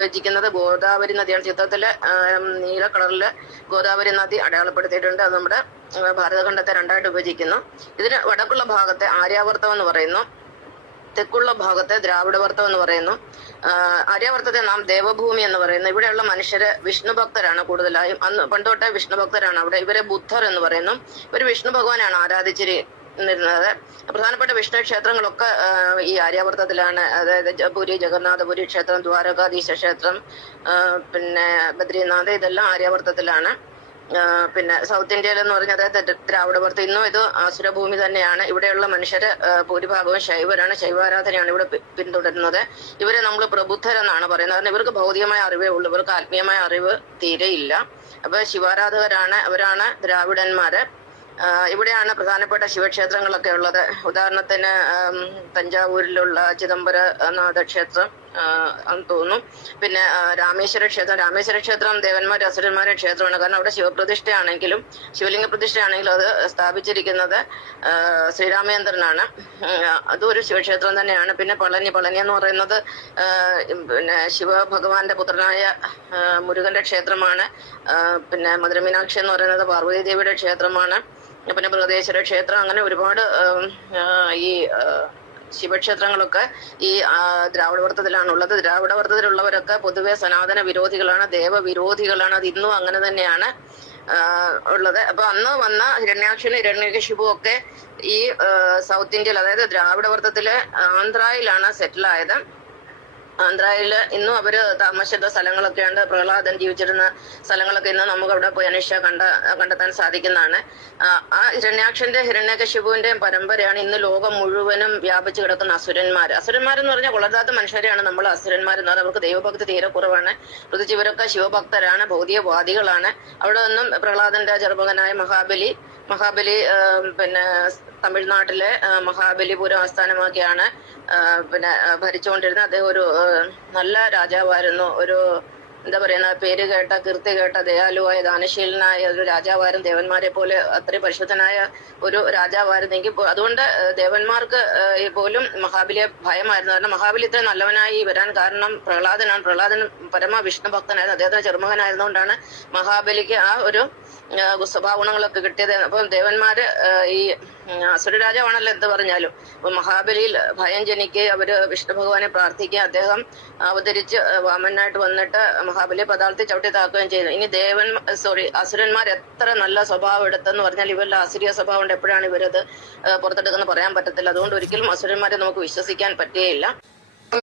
വിഭജിക്കുന്നത് ഗോദാവരി നദിയാണ്. ചിത്രത്തില് നീല കളറില് ഗോദാവരി നദി അടയാളപ്പെടുത്തിയിട്ടുണ്ട്. അത് നമ്മുടെ ഭാരതഖണ്ഡത്തെ രണ്ടായിട്ട് വിഭജിക്കുന്നു. ഇതിന് വടക്കുള്ള ഭാഗത്തെ ആര്യാവർത്തം എന്ന് പറയുന്നു, തെക്കുള്ള ഭാഗത്തെ ദ്രാവിഡവർത്തം എന്ന് പറയുന്നു. ആര്യാവർത്തത്തെ നാം ദേവഭൂമി എന്ന് പറയുന്നു. ഇവിടെയുള്ള മനുഷ്യര് വിഷ്ണു ഭക്തരാണ് കൂടുതലായും. അന്ന് പണ്ടോട്ടെ വിഷ്ണു ഭക്തരാണ് അവിടെ. ഇവരെ ബുദ്ധർ എന്ന് പറയുന്നു. ഇവർ വിഷ്ണു ഭഗവാനാണ് ആരാധിച്ചിരുന്നത്. പ്രധാനപ്പെട്ട വിഷ്ണു ക്ഷേത്രങ്ങളൊക്കെ ഈ ആര്യാവർത്തത്തിലാണ്. അതായത് പുരി ജഗന്നാഥപുരി ക്ഷേത്രം, ദ്വാരകാധീശ ക്ഷേത്രം, പിന്നെ ബദ്രീനാഥ്, ഇതെല്ലാം ആര്യാവർത്തത്തിലാണ്. പിന്നെ സൗത്ത് ഇന്ത്യയിൽ എന്ന് പറഞ്ഞാൽ അതായത് ദ്രാവിഡവർത്തം, ഇന്നും ഇത് ആസുരഭൂമി തന്നെയാണ്. ഇവിടെയുള്ള മനുഷ്യര് ഭൂരിഭാഗവും ശൈവരാണ്. ശൈവാരാധനയാണ് ഇവിടെ പിന്തുടരുന്നത്. ഇവരെ നമ്മൾ പ്രബുദ്ധരെന്നാണ് പറയുന്നത്. കാരണം ഇവർക്ക് ഭൗതികമായ അറിവേ ഉള്ളൂ, ഇവർക്ക് ആത്മീയമായ അറിവ് തീരെയില്ല. അപ്പൊ ശിവാരാധകരാണ്, അവരാണ് ദ്രാവിഡന്മാര്. ഇവിടെയാണ് ശിവക്ഷേത്രങ്ങളൊക്കെ ഉള്ളത്. ഉദാഹരണത്തിന് തഞ്ചാവൂരിലുള്ള ചിദംബരനാഥ ക്ഷേത്രം എന്ന് തോന്നുന്നു. പിന്നെ രാമേശ്വര ക്ഷേത്രം ദേവന്മാരും അസുരന്മാരുടെ ക്ഷേത്രമാണ്. കാരണം അവിടെ ശിവപ്രതിഷ്ഠയാണെങ്കിലും ശിവലിംഗ പ്രതിഷ്ഠയാണെങ്കിലും അത് സ്ഥാപിച്ചിരിക്കുന്നത് ശ്രീരാമചന്ദ്രനാണ്. അതും ഒരു ശിവക്ഷേത്രം തന്നെയാണ്. പിന്നെ പളനി എന്ന് പറയുന്നത് പിന്നെ ശിവഭഗവാന്റെ പുത്രനായ മുരുകന്റെ ക്ഷേത്രമാണ്. പിന്നെ മധുരമീനാക്ഷി എന്ന് പറയുന്നത് പാർവതി ദേവിയുടെ ക്ഷേത്രമാണ്. പിന്നെ ബൃഹദേശ്വര ക്ഷേത്രം, അങ്ങനെ ഒരുപാട് ഈ ശിവക്ഷേത്രങ്ങളൊക്കെ ഈ ദ്രാവിഡവർത്തത്തിലാണുള്ളത്. ദ്രാവിഡവർത്തത്തിലുള്ളവരൊക്കെ പൊതുവെ സനാതന വിരോധികളാണ്, ദേവവിരോധികളാണ്. അത് ഇന്നും അങ്ങനെ തന്നെയാണ് ഉള്ളത്. അപ്പൊ അന്ന് വന്ന ഹിരണ്യാക്ഷനും ഹിരണ്യകശിപുവും ഒക്കെ ഈ സൗത്ത് ഇന്ത്യയിൽ, അതായത് ദ്രാവിഡവർത്തത്തിലെ ആന്ധ്രയിലാണ് സെറ്റിലായത്. ആന്ധ്രയില് ഇന്നും അവര് താമസിച്ച സ്ഥലങ്ങളൊക്കെ ഉണ്ട്. പ്രഹ്ലാദൻ ജീവിച്ചിരുന്ന സ്ഥലങ്ങളൊക്കെ ഇന്ന് നമുക്ക് അവിടെ പോയി കണ്ടെത്താൻ സാധിക്കുന്നതാണ്. ആ ഹിരണ്യാക്ഷന്റെ ഹിരണ്യകശിപുവിന്റെയും പരമ്പരയാണ് ഇന്ന് ലോകം മുഴുവനും വ്യാപിച്ചു കിടക്കുന്ന അസുരന്മാരെന്ന് പറഞ്ഞാൽ കൊള്ളരുതാത്ത മനുഷ്യരെയാണ് നമ്മൾ അസുരന്മാരെന്ന് പറഞ്ഞാൽ. അവർക്ക് ദൈവഭക്തി തീരെ കുറവാണ്. പ്രത്യേകിച്ച് ഇവരൊക്കെ ശിവഭക്തരാണ്, ഭൗതികവാദികളാണ്. അവിടെ നിന്നും പ്രഹ്ലാദന്റെ ചെറുമകനായ മഹാബലി പിന്നെ തമിഴ്നാട്ടിലെ മഹാബലിപുരം ആസ്ഥാനമാക്കിയാണ് പിന്നെ ഭരിച്ചുകൊണ്ടിരുന്നത്. അദ്ദേഹം ഒരു നല്ല രാജാവായിരുന്നു. ഒരു എന്താ പറയുന്ന പേര് കേട്ട, കീർത്തി കേട്ട, ദയാലുവായ, ദാനശീലനായ ഒരു രാജാവായിരുന്നു. ദേവന്മാരെ പോലെ അത്രയും പരിശുദ്ധനായ ഒരു രാജാവായിരുന്നെങ്കിൽ അതുകൊണ്ട് ദേവന്മാർക്ക് പോലും മഹാബലിയെ ഭയമായിരുന്നു. കാരണം മഹാബലി ഇത്രയും നല്ലവനായി വരാൻ കാരണം പ്രഹ്ലാദനാണ്. പ്രഹ്ലാദൻ പരമ വിഷ്ണു ഭക്തനായിരുന്നു. അദ്ദേഹത്തിന് ചെറുമകനായിരുന്നുകൊണ്ടാണ് മഹാബലിക്ക് ആ ഒരു സ്വഭാവഗുണങ്ങളൊക്കെ കിട്ടിയത്. അപ്പം ദേവന്മാര് ഈ അസുര രാജാവാണല്ലോ എന്ത് പറഞ്ഞാലും. അപ്പൊ മഹാബലിയിൽ ഭയം ജനിക്കുകയും അവര് വിഷ്ണു ഭഗവാനെ പ്രാർത്ഥിക്കുകയും അദ്ദേഹം അവതരിച്ച് വാമനായിട്ട് വന്നിട്ട് മഹാബലിയെ പതാളത്തിൽ ചവിട്ടി താക്കുകയും ചെയ്തു. ഇനി അസുരന്മാർ എത്ര നല്ല സ്വഭാവം എടുത്തെന്ന് പറഞ്ഞാൽ ഇവരുടെ അസുരീയ സ്വഭാവം കൊണ്ട് എപ്പോഴാണ് ഇവരത് പുറത്തെടുക്കുന്നത് പറയാൻ പറ്റത്തില്ല. അതുകൊണ്ട് ഒരിക്കലും അസുരന്മാരെ നമുക്ക് വിശ്വസിക്കാൻ പറ്റുകയില്ല.